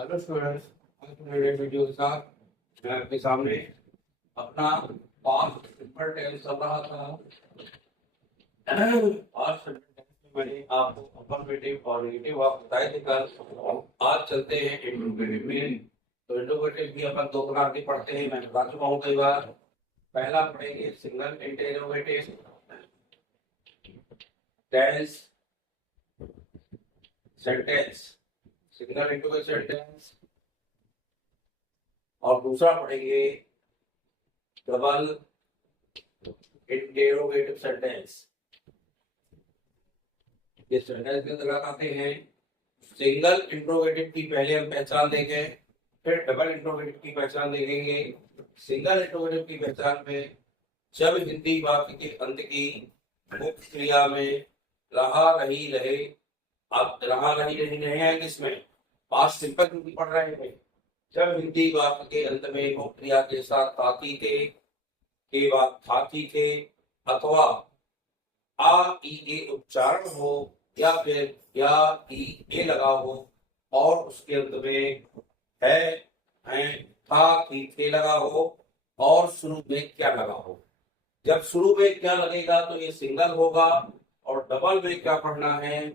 Hello students, आज मेरे video के साथ मैं आपके सामने अपना पास्ट सिंपल टेंस चल रहा था। पास्ट सिंपल टेंस में मैंने आपको अफर्मेटिव और नेगेटिव वाक्य बताए थे कल। आज चलते हैं इंट्रोगेटिव में। तो इंट्रोगेटिव भी अपन दो प्रकार के पढ़ते हैं, मैं बता चुका हूँ कई बार। पहला पढ़ेंगे single interrogative tense sentence, single interrogative sentence. और दूसरा पढ़ेंगे डबल इंटरोगेटिव सेंटेंस। ये सेंटेंस के अंतर्गत आते हैं। सिंगल इंटरोगेटिव की पहले हम पहचान देंगे, फिर डबल इंटरोगेटिव की पहचान देखेंगे। सिंगल इंटरोगेटिव की पहचान में जब हिंदी वाक्य के अंत की मुख्य क्रिया में रहा रही रहे, अब रहा रही रही नहीं आएंगे इसमें, पास्ट सिंपल क्योंकि पढ़ रहे हैं। जब हिंदी वाक्य के अंत में मुख्य क्रिया के साथ ताती के बाद थाती थे अथवा आ ई ए उच्चारण हो या फिर या ई ए लगा हो और उसके अंत में है था थी थे लगा हो और शुरू में क्या लगा हो। जब शुरू में क्या लगेगा तो ये सिंगल होगा। और डबल में क्या पढ़ना है,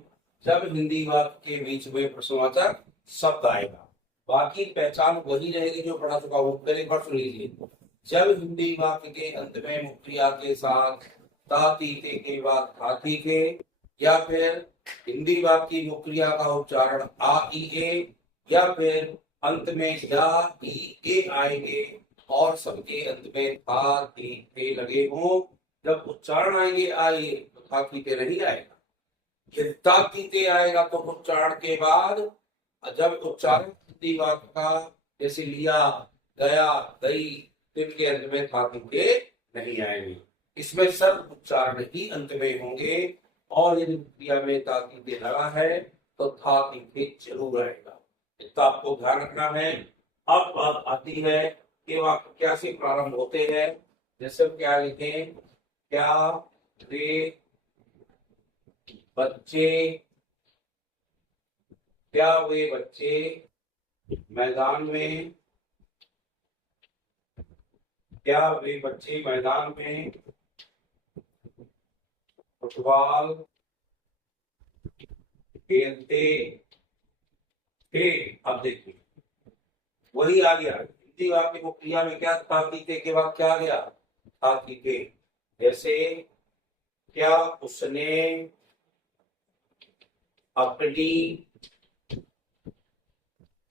जब हिंदी वाक्य के बीच में प्रश्नवाचक शब्द आएगा। बाकी पहचान वही रहेगी जो पढ़ा चुका हूं, पहले बार सुन लीजिए। जब हिंदी वाक्य के अंत में मुख्य क्रिया के साथ ताती थे के बाद थाती थे या फिर हिंदी वाक्य की मुख्य क्रिया का उच्चारण आ ई ए या फिर अंत में या ई ए आएंगे और सबके अंत में था थी थे लगे हों, जब उच्चारण आएंगे आइए तो था थी थे नहीं आएगा। यदि था थी थे आएगा तो उच्चारण के बाद, जब उच्चारण हिंदी वाक्य का जैसे लिया गया गई, के अंत में था के नहीं आएंगे। इसमें सब उच्चारण ही अंत में होंगे और यदि क्रिया में ताकि दे लगा है तो था के जरूर रहेगा। इसका आपको ध्यान रखना है। अब बात आती है कि वाक्य क्या से प्रारंभ होते हैं। जैसे क्या लिखें, क्या वे बच्चे, क्या वे बच्चे मैदान में, क्या वे बच्चे मैदान में फुटबॉल खेलते थे। अब देखिए वही आ गया हिंदी वाक्य को क्रिया में क्या था के बाद क्या आ गया था के। जैसे क्या उसने अपनी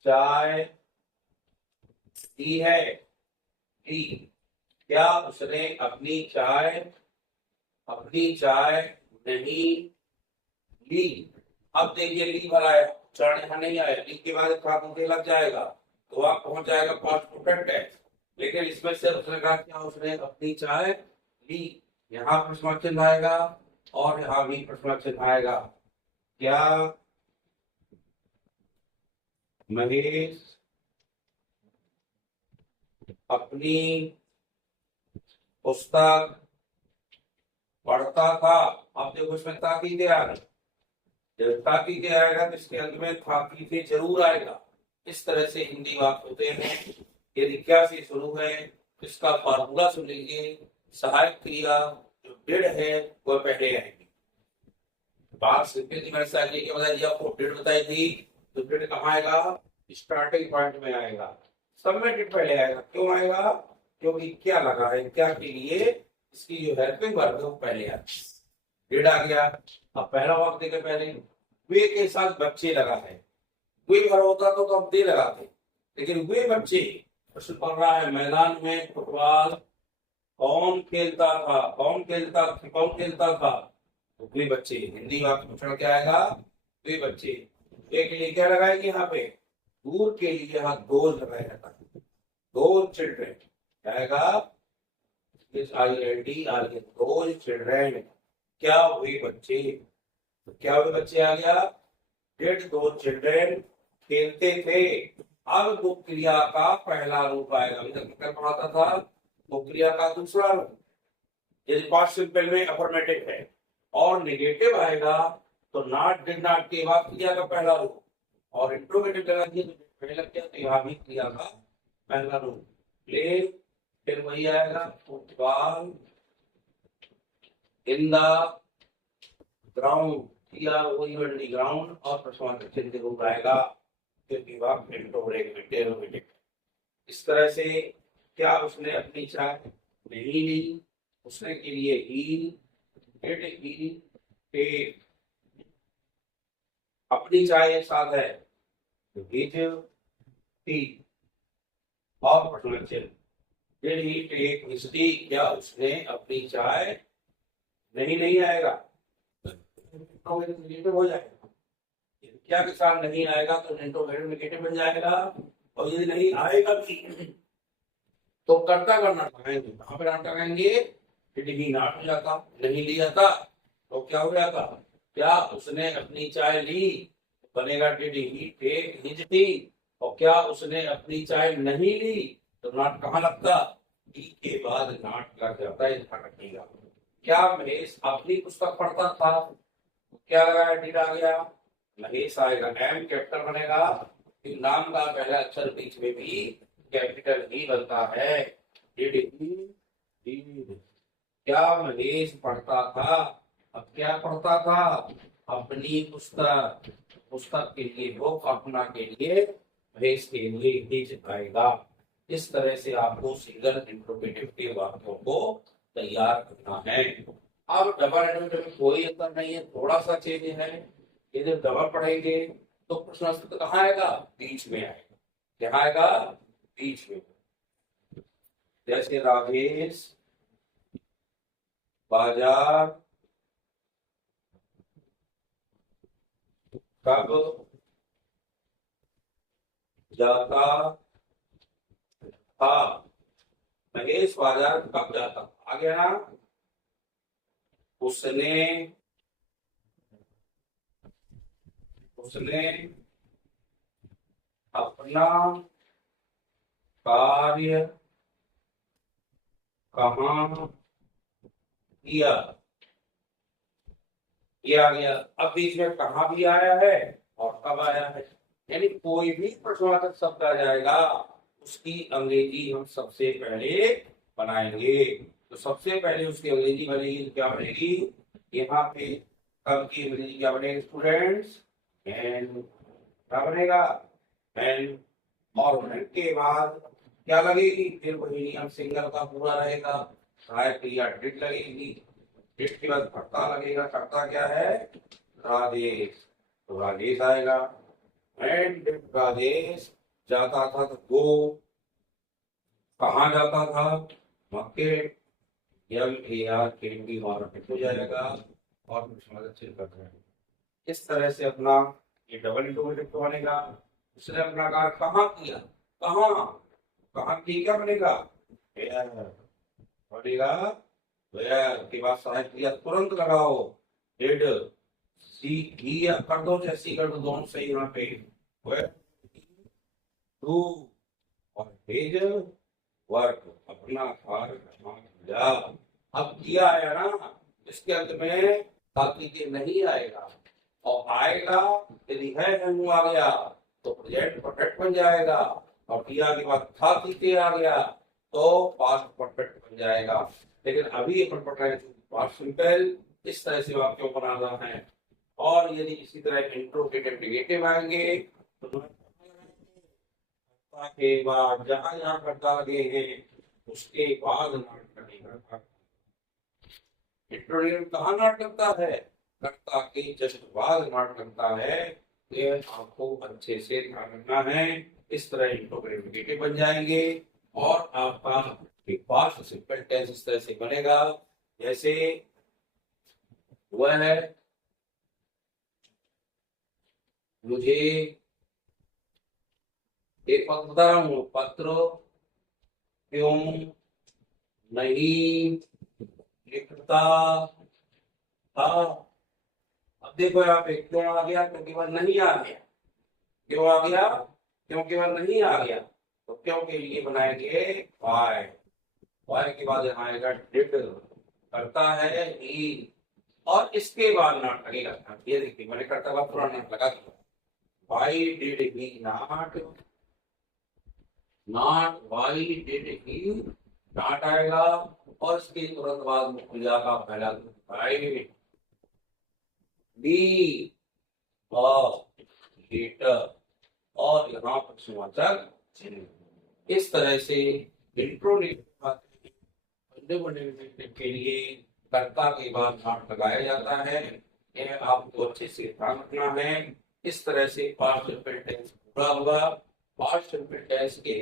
चाय दी है, दी। क्या उसने अपनी चाय नहीं ली। अब देखिए ली भरा है, उच्चारण यहाँ नहीं आया, ली के बाद मुझे लग जाएगा तो आप पहुंच जाएगा पास्ट परफेक्ट टेंस। लेकिन इसमें सिर्फ उसने कहा क्या उसने अपनी चाय ली, यहाँ प्रश्न चिन्ह आएगा और यहाँ भी प्रश्न चिन्ह आएगा। क्या महेश अपनी पुस्तक पढ़ता था। अब देखो इसमें ताकीद आ रही, जब ताकीद आएगा तो इसके अंत में ताकीद जरूर आएगा। इस तरह से हिंदी वाक्य होते हैं। यदि क्या से शुरू है तो इसका फार्मूला सुन लीजिए। सहायक क्रिया जो डिड है वह पहले आएगी। बात सिंपल मैंने के बताई थी आपको, डिड बताई थी तो डिड कहाँ आएगा, स्टार्टिंग पॉइंट में आएगा। सब में डिड पहले आएगा। क्यों आएगा, क्योंकि क्या लगा है, क्या के लिए इसकी जो हेल्पिंग वर्ब है वो पहले आती है। डिड आ गया। अब पहला वाक्य देखे, पहले वे के साथ बच्चे लगा है। वे भर होता तो हम दे लगाते, लेकिन वे बच्चे प्रश्न पढ़ रहा है मैदान में फुटबॉल कौन खेलता था, कौन खेलता था तो वे बच्चे। हिंदी वाक्य पूछना क्या आएगा, वे बच्चे। एक के लिए क्या लगाएंगे यहाँ पे, दूर के लिए यहाँ दोज लगाया जाता है, दो चिल्ड्रेन आएगा। दोज चिल्ड्रेन, क्या वे बच्चे, तो क्या वे बच्चे आ गया। डिड दोज चिल्ड्रेन खेलते थे। अब वो क्रिया का पहला रूप आएगा, अभी तक क्या पढ़ाता था, वो क्रिया का दूसरा रूप। यदि पास्ट सिंपल में अफर्मेटिव है और नेगेटिव आएगा तो नॉट डिड नॉट के बाद क्रिया का पहला रूप, और इंट्रोगेटिव लगा दिए तो पहले लग गया तो यहाँ भी किया था पहला रूल प्ले, फिर वही आएगा फुटबॉल इन द ग्राउंड, किया वही वर्डी ग्राउंड और प्रश्नवाचक चिन्ह के रूप आएगा फिर विभाग इंटरोगेटिव। इस तरह से क्या उसने अपनी चाय नहीं ली, उसने के लिए ही अपनी चाय एक साथ है टी और प्रश्नवाचक चिन्ह Did he take his tea? क्या उसने अपनी चाय नहीं आएगा हो जाएगा, क्या के साथ नहीं आएगा तो इंटरोगेटिव बन जाएगा, और यदि नहीं आएगा भी तो कर्ता का नाम लगाएंगे, कहाँ पे नाम लगाएंगे, डिड ही नॉट हो जाता, नहीं लिया था तो क्या हो जाता, क्या उसने अपनी चाय ली बनेगा did he take his tea, और क्या उसने अपनी चाय नहीं ली तो नॉट कहाँ लगता, टी के बाद नॉट लग जाता है, ध्यान रखिएगा। क्या महेश अपनी पुस्तक पढ़ता था, क्या लगाया डिड आ गया, महेश आएगा एम कैपिटल बनेगा, फिर नाम का पहला अक्षर बीच में भी कैपिटल ही बनता है, डिड ही डिड। क्या महेश पढ़ता था, अब क्या पढ़ता था, अपनी पुस्तक, पुस्तक के लिए वो अपना के लिए महेश के लिए ही आएगा। इस तरह से आपको सिंगल इंट्रोगेटिव के वाक्यों को तैयार करना है। अब डबल इंट्रोगेटिव में कोई अंतर नहीं है, थोड़ा सा चेंज है, यदि डबल पढ़ेंगे तो प्रश्न कहाँ आएगा, बीच में आएगा, क्या आएगा, बीच में। जैसे राजेश बाजार कब जाता था, महेश बाजार कब जाता, आ गया ना, उसने अपना कार्य कहाँ किया, ये आ गया। अब बीच में कहाँ भी आया है और कब आया है, यानी कोई भी प्रश्नवाचक शब्द आ जाएगा उसकी अंग्रेजी हम सबसे पहले बनाएंगे। तो सबसे पहले उसकी अंग्रेजी बनेगी, क्या बनेगी, यहाँ पे कब की अंग्रेजी क्या बनेगी स्टूडेंट्स, एंड क्या बनेगा, एंड, और when के बाद क्या लगेगी, फिर वही नियम सिंगल का पूरा रहेगा, सहायक क्रिया डिड लगेगी, डिड के बाद कर्ता लगेगा, कर्ता क्या है, राजेश, तो राजेश आएगा, एंड राजेश जाता था तो गो, कहाँ जाता था, मार्केट, मार्केट हो जाएगा, और करते हैं। इस तरह से अपना ये डबल इंट्रोगेटिव बनेगा। उसने अपना कार्य कहाँ किया, कहाँ की क्या बनेगा, बनेगा के बाद सहायक क्रिया तुरंत लगाओ, डिड सी ही कर दो, चाहे सी कर दो, दोनों सही यहाँ पे, डू और हिज वर्क, अपना कार्य किया। अब किया आया ना, इसके अंत में ताकि के नहीं आएगा, और आएगा यदि है आ गया तो प्रेजेंट परफेक्ट बन जाएगा, और किया के बाद था के आ गया तो पास्ट परफेक्ट बन जाएगा। लेकिन अभी अपन पढ़ रहे हैं पास्ट सिंपल, इस तरह से वाक्यों बनाना है। और यदि इसी तरह इंट्रोगेटिव नेगेटिव आएंगे तो के बाद जहां जहां कर्ता लगे हैं उसके बाद नॉट लगेगा। इंट्रोगेटिव कहाँ नॉट लगता है, कर्ता के जस्ट बाद नॉट लगता है, ये आपको अच्छे से ध्यान रखना है। इस तरह इंट्रोगेटिव नेगेटिव बन जाएंगे, और आपका पास्ट सिंपल टेंस इस तरह से बनेगा, जैसे वह है मुझे एक पत्र बता रहा हूँ, पत्र क्यों नहीं लिखता था। अब देखो यहाँ पे क्यों आ गया, क्योंकि वह नहीं आ गया, क्यों आ गया, क्योंकि वह नहीं आ गया, तो क्यों के लिए बनाएंगे वाई, वाई के बाद यहाँ आएगा डिड, करता है ही, और इसके बाद नॉट लगेगा। ये देखिए मैंने करता हुआ पूरा नॉट लगा दिया, why did he not not why did he not आएगा, और इसके तुरंत बाद मुख्य क्रिया का पहला राइट बी और लेटर और यहाँ प्रश्नवाचक चिन्ह। इस तरह से इंट्रोनेटिव के लिए कर्ता के बाद नॉट लगाया जाता है। यह आपको अच्छे से ध्यान रखना है। इस तरह से पास्ट सिंपल टेंस पूरा हुआ। पास्ट सिंपल टेंस के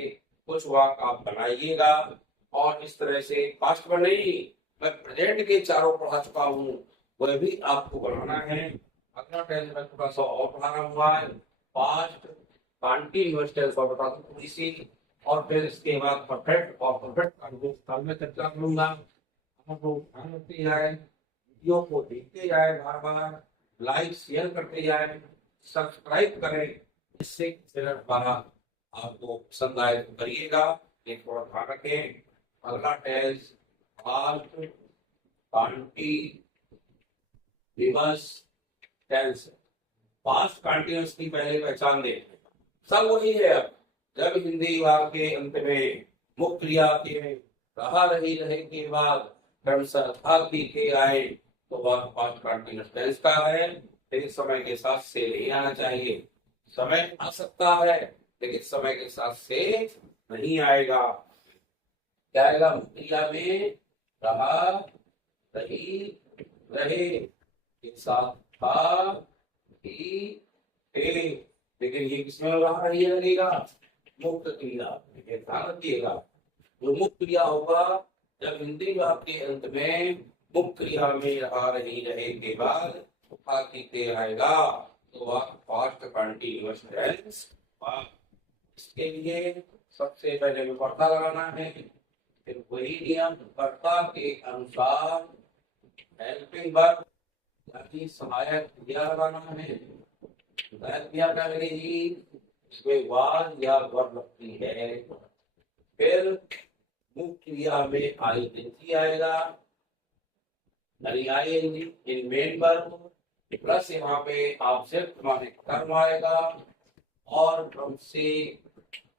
कुछ वाक्य आप बनाइएगा, और इस तरह से पास्ट में नहीं, मैं प्रेजेंट के चारों पढ़ा चुका हूँ, वह भी आपको बनाना है। अगला टेंस में थोड़ा सा और पढ़ाना हुआ है, पास्ट कंटीन्यूअस टेंस और बता दूं थोड़ी सी, और फिर इसके बाद परफेक्ट और परफेक्ट कंटीन्यूअस काल में चर्चा करूंगा। हम लोग ध्यान रखते जाए, वीडियो को देखते जाए, बार बार लाइक शेयर करते जाए, सब्सक्राइब करें, इससे चैनल द्वारा आपको पसंद आए तो करिएगा। एक थोड़ा ध्यान रखें। अगला tense past continuous tense. Past continuous की पहले पहचान दें, सब वही है। अब जब हिंदी वाक्य के अंत में मुख्य क्रिया के रहा रही रहे के बाद क्रमशः था के आए तो वह पास्ट कंटीन्यूअस टेंस का है। लेकिन समय के साथ से नहीं आना चाहिए। समय आ सकता है लेकिन समय के साथ से नहीं आएगा। क्या आएगा? मुख्य क्रिया में रहा रही रहे के साथ था ही थे, लेकिन ये किसमें रहा रही लगेगा? मुक्त क्रिया। ध्यान रखिएगा, जो मुक्त क्रिया होगा जब हिंदी वाक्य के अंत में मुख्य क्रिया में रहा रही रहे के बाद आएगा तो वह पास्ट कंटीन्यूअस टेंस। इसके लिए सबसे पहले में कर्ता लगाना है, फिर वही नियम कर्ता के अनुसार हेल्पिंग वर्ब यानी सहायक क्रिया लगाना है। सहायक क्रिया क्या लगेगी? इसमें वाज या वर्ब लगती है। फिर मुख्य क्रिया में आईएनजी आएगा, आईएनजी इन मेन वर्ब, प्लस यहाँ पे ऑब्जेक्ट माने कर्म आएगा, और क्रम से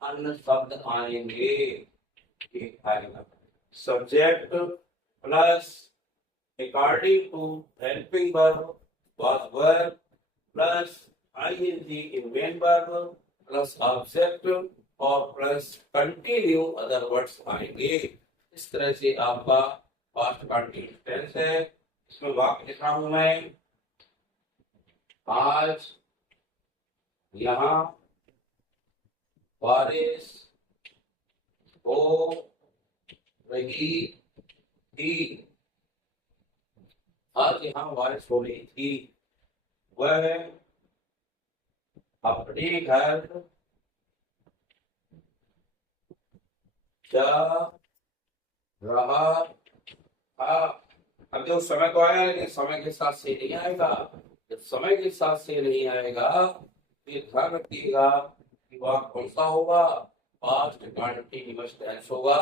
अन्य शब्द आएंगे। आएगा subject plus according to helping verb was verb plus ing in main verb plus object और प्लस कंटिन्यू अदर वर्ड्स आएंगे। इस तरह से आपका पास्ट कंटिन्यूअस टेंस है। इसमें वाक्य लिखा हूं मैं, आज यहाँ बारिश हो रही थी। आज यहाँ बारिश हो रही थी। वह अपने घर जा रहा था। अब जो समय तो आया लेकिन समय के साथ से नहीं आएगा। जब समय के साथ से नहीं आएगा फिर ध्यान रखिएगा कि वह कौन सा होगा? पास्ट कंटीन्यूअस टेंस होगा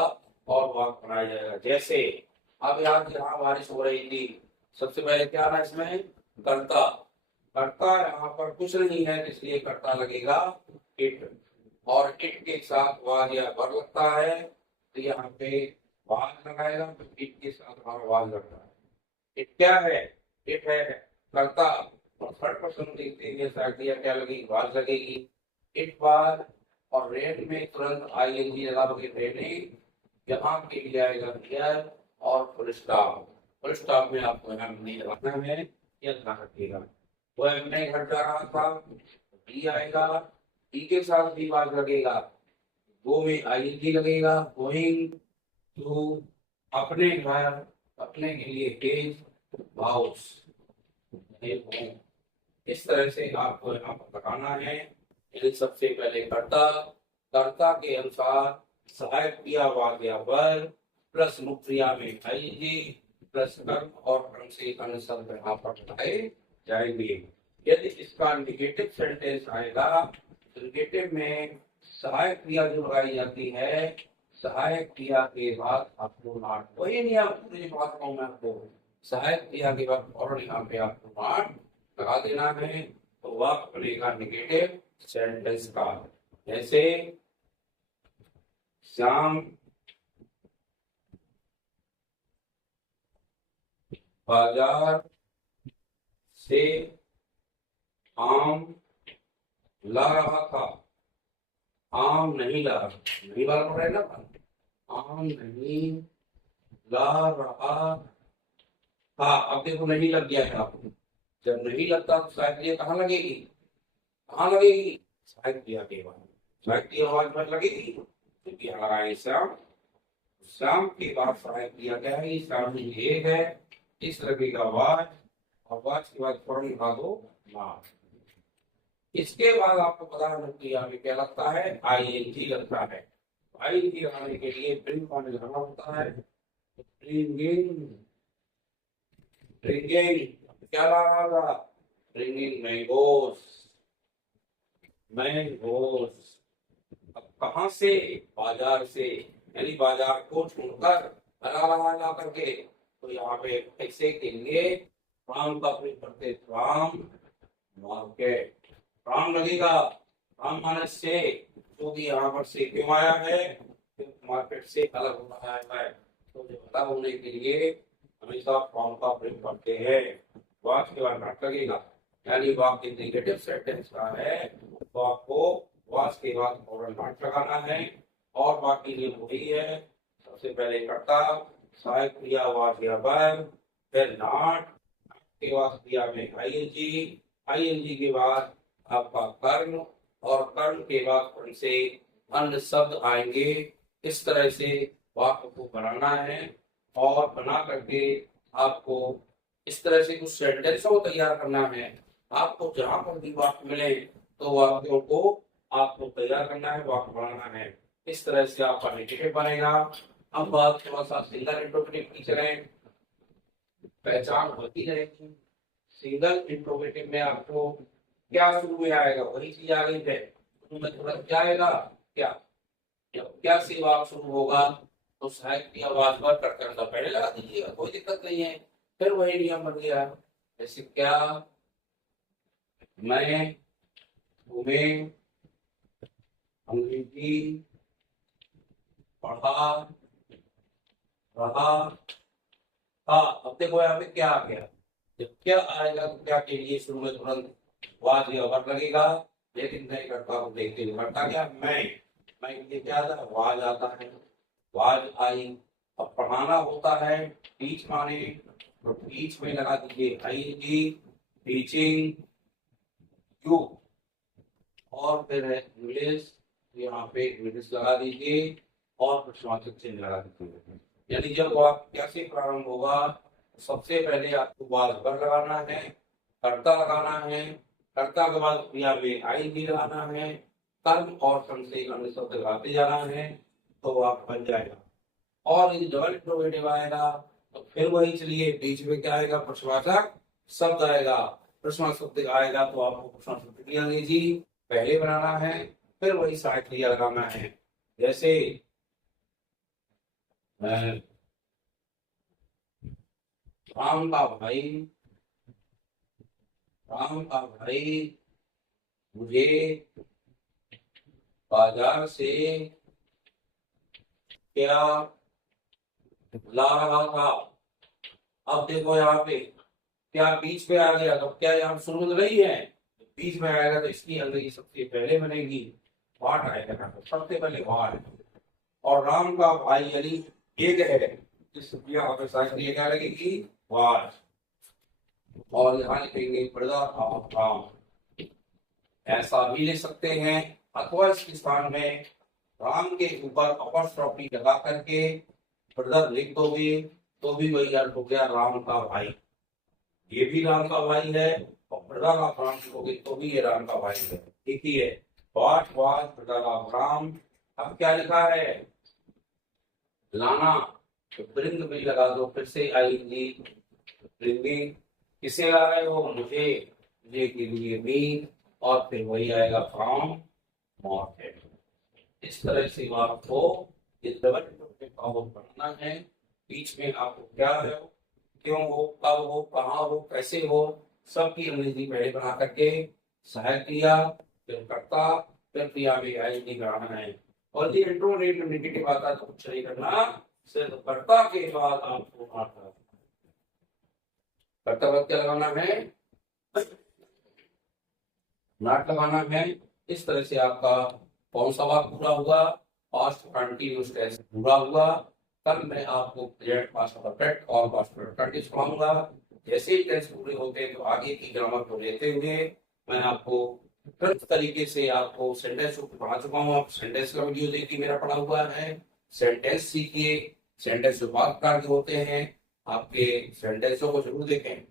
और वह बनाया जाएगा। जैसे अब यहाँ बारिश हो रही थी, सबसे पहले क्या आना इसमें? कर्ता। कर्ता यहाँ पर कुछ नहीं है इसलिए कर्ता लगेगा इट, और इट के साथ वाज या वर लगता है तो यहाँ पे वाज लगाएगा, तो इट के साथ वाज लगता है। इट क्या है? इट है कर्ता। और थर्ड पर्सन देखते हैं क्या लगेगी? वाज लगेगी। इट वाज, और रेड में तुरंत आईएनजी लगा दोगे, रेडिंग। यहाँ के लिए आएगा हियर और फुल स्टॉप। फुल स्टॉप में आपको यहाँ नहीं लगाना है, यह ध्यान रखिएगा। वो अपने घर जा रहा था, डी आएगा, डी के साथ भी वाज लगेगा, वो में आईएनजी लगेगा। गोइंग टू अपने घर, अपने के लिए हिज हाउस। इस तरह से आपको यहाँ पर बताना है। इन सबसे पहले कर्ता, कर्ता के अनुसार सहायक क्रिया वाज या वर्ब प्लस मुख्य क्रिया में आईएनजी प्लस कर्म और क्रम से अन्य शब्द यहाँ पर बताए जाएंगे। यदि इसका निगेटिव सेंटेंस आएगा तो निगेटिव में सहायक क्रिया जो लगाई जाती है, सहायक क्रिया के बाद आपको नॉट, वही नहीं आप पूरी बात कहूँ मैं आपको, सहायक क्रिया के बाद और यहाँ पे आपको नॉट लगा देना है तो वाक्य बनेगा निगेटिव सेंटेंस का। जैसे श्याम बाजार से आम ला रहा था। आम नहीं ला रहा, नहीं ला रहा है ना, आम नहीं ला रहा था। अब देखो नहीं लग गया है आपको। जब नहीं लगता तो शायद क्रिया कहाँ लगेगी, कहाँ लगेगी, शायद क्रिया के बाद, शायद क्रिया आवाज में लगेगी। क्योंकि यहाँ लगाए श्याम, श्याम के बाद सहायक क्रिया क्या है, श्याम एक है, इस तरह का आवाज, आवाज के बाद फौरन लगा दो ना। इसके बाद आपको पता है क्रिया में क्या लगता है, आईएनजी लगता है। आईएनजी लगाने के लिए ब्रिंग का लगाना होता है। ब्रिंगिंग, ब्रिंगिंग क्या लगा, ब्रिंगिंग मैंगोस, मैंगोस। अब कहाँ से, बाजार से, यानी बाजार को छोड़कर ला करके, तो यहाँ पे ऐसे के लिए राम का प्रयोग करते, राम मार्केट, राम लगेगा, राम माने से, क्योंकि यहाँ पर से क्यों आया है, मार्केट से अलग हो रहा है। तो जो अलग होने के लिए हमेशा राम का प्रयोग करते हैं। वाक्य के बाद नॉट लगेगा, यानी वाक्य नेगेटिव सेंटेंस का है तो आपको वाक्य के बाद फौरन नॉट लगाना है। और बाकी नियम वही है, सबसे पहले कर्ता, सहायक क्रिया वाक्य या वर्ब, फिर नॉट के बाद क्रिया में आईएनजी, आईएनजी के बाद आपका कर्म, और कर्म के बाद कौन से अन्य शब्द आएंगे। इस तरह से वाक्य को बनाना है, और बना करके आपको इस तरह से कुछ सेंटेंस को तैयार करना है। आपको जहां पर भी वाक्य मिले तो वाक्यों को आपको तैयार करना है, वाक्य बनाना है। इस तरह से आपका नेगेटिव बनेगा। अब बात थोड़ा सा सिंगल इंट्रोगेटिव की करें, पहचान होती रहेगी। सिंगल इंट्रोगेटिव में आपको क्या शुरू में आएगा, वही चीज आ गई है। उसमें थोड़ा क्या आएगा, क्या, जब क्या से वाक्य शुरू होगा तो सहायक की आवाज पर करता पहले लगा दीजिएगा, कोई दिक्कत नहीं है। फिर वही नियम बन गया, जैसे क्या मैं तुम्हें अंग्रेजी पढ़ा रहा था। अब देखो यहाँ पे क्या आ गया, जब क्या आएगा तो क्या के लिए शुरू में तुरंत वाज या वर्ड लगेगा, लेकिन नहीं करता हूँ, देखते हुए करता क्या, मैं के लिए क्या आता है, वाज आता है, वाज आई। अब पढ़ाना होता है, टीच माने, तो टीच में लगा दीजिए आईएनजी, टीचिंग यू, और फिर है इंग्लिश, यहाँ पे इंग्लिश लगा दीजिए, और प्रश्नवाचक चिन्ह लगा दीजिए। यानी जब आप कैसे प्रारंभ होगा, सबसे पहले आपको वाज पर लगाना है, कर्ता लगाना है, कर्ता के बाद क्रिया में आईएनजी लगाना है, कर्म और कर्म से अन्य शब्द लगाते जाना है, तो आप बन जाएगा। और यदि डबल इंट्रोगेटिव आएगा तो फिर वही चलिए, बीच में क्या आएगा, प्रश्नवाचक शब्द आएगा। प्रश्नवाचक शब्द आएगा तो आपको प्रश्नवाचक क्रिया अंग्रेजी पहले बनाना है, फिर वही सहायक क्रिया लगाना है। जैसे राम का भाई, राम का भाई मुझे बाजार से क्या ला रहा था। अब देखो यहाँ पे क्या बीच में आ गया, तो क्या यहाँ शुरू में रही है, बीच में आएगा तो इसकी अंग्रेजी सबसे पहले बनेगी, वाट आएगा सबसे पहले वाट। और राम का भाई यानी एक है, इस क्रिया ये क्या लगेगी, वाट। और यहाँ लिखेंगे पर्दा ऑफ राम, ऐसा भी लिख सकते हैं, अथवा इसके स्थान में राम के ऊपर अपॉस्ट्रोफी लगा करके पर्दा लिख दोगे तो भी वही अर्थ हो गया, राम का भाई। ये भी राम का भाई है, और पर्दा का राम लिखोगे तो भी ये राम का भाई है। ठीक ही है, वाट वाट पर्दा का राम। अब क्या लिखा है, लाना, तो ब्रिंग भी लगा दो, फिर से आएगी ब्रिंगिंग, किसे ला रहे हो, मुझे, मुझे के लिए मी, और फिर वही आएगा फ्रॉम मार्केट। इस तरह से आपको ये डबल पढ़ना है। बीच में आपको क्या है, क्यों हो, कब हो, कहाँ हो, कैसे हो, सबकी अंग्रेजी पहले बना करके सहायक क्रिया, फिर कर्ता, फिर क्रिया में आईएनजी बनाना है। और ये इंट्रोवर्टेड नेगेटिव आता है तो कुछ नहीं करना, सिर्फ कर्ता के बाद आपको कर्ता पद क्या लगाना है, नॉट लगाना है। इस तरह से आपका कौन सा वाक्य पूरा हुआ, पास्ट कंटिन्यूअस टेंस पूरा हुआ। कल मैं आपको प्रेजेंट पास्ट परफेक्ट और पास्ट परफेक्ट कंटिन्यूअस पढ़ाऊंगा। जैसे ही टेंस पूरे होते हैं तो आगे की ग्रामर को लेते हुए मैं आपको तुरंत तरीके से आपको सेंटेंस को पढ़ा चुका हूँ। आप सेंटेंस का वीडियो देखिए, मेरा पढ़ा हुआ है। सेंटेंस सीखिए, सेंटेंस जो वाक्य कार्य होते हैं आपके सेंटेंसों को जरूर देखें।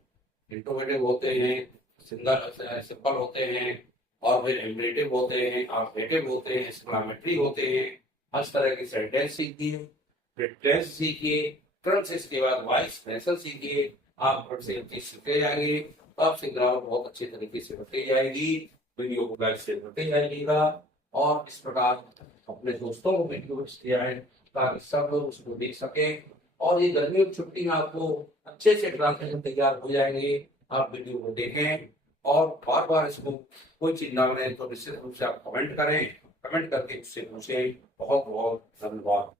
इंट्रोगेटिव होते हैं, सिंपल होते हैं, और फिर इम्परेटिव होते हैं, ऑब्जेक्टिव होते हैं, एक्सक्लेमेटरी होते हैं। हर तरह की सेंटेंस सीखिए, फिर टेंस सीखिए, तुरंत से इसके बाद वॉइस एक्सप्रेशन सीखिए। आप फिर से चीज सीखते जाएंगे तो आपसे ग्रामर बहुत अच्छे तरीके से बढ़ती जाएगी। वीडियो को लाइक से बढ़ते जाइएगा और इस प्रकार अपने दोस्तों को वीडियो भेजते जाए ताकि सब लोग उसको देख सके। और ये गर्मियों की छुट्टी में आपको अच्छे से ट्रांसलेशन तैयार हो जाएंगे। आप वीडियो को देखें और बार बार इसको कोई चीज ना बने तो निश्चित रूप से आप कमेंट करें, कमेंट करके उससे पूछें। बहुत बहुत धन्यवाद।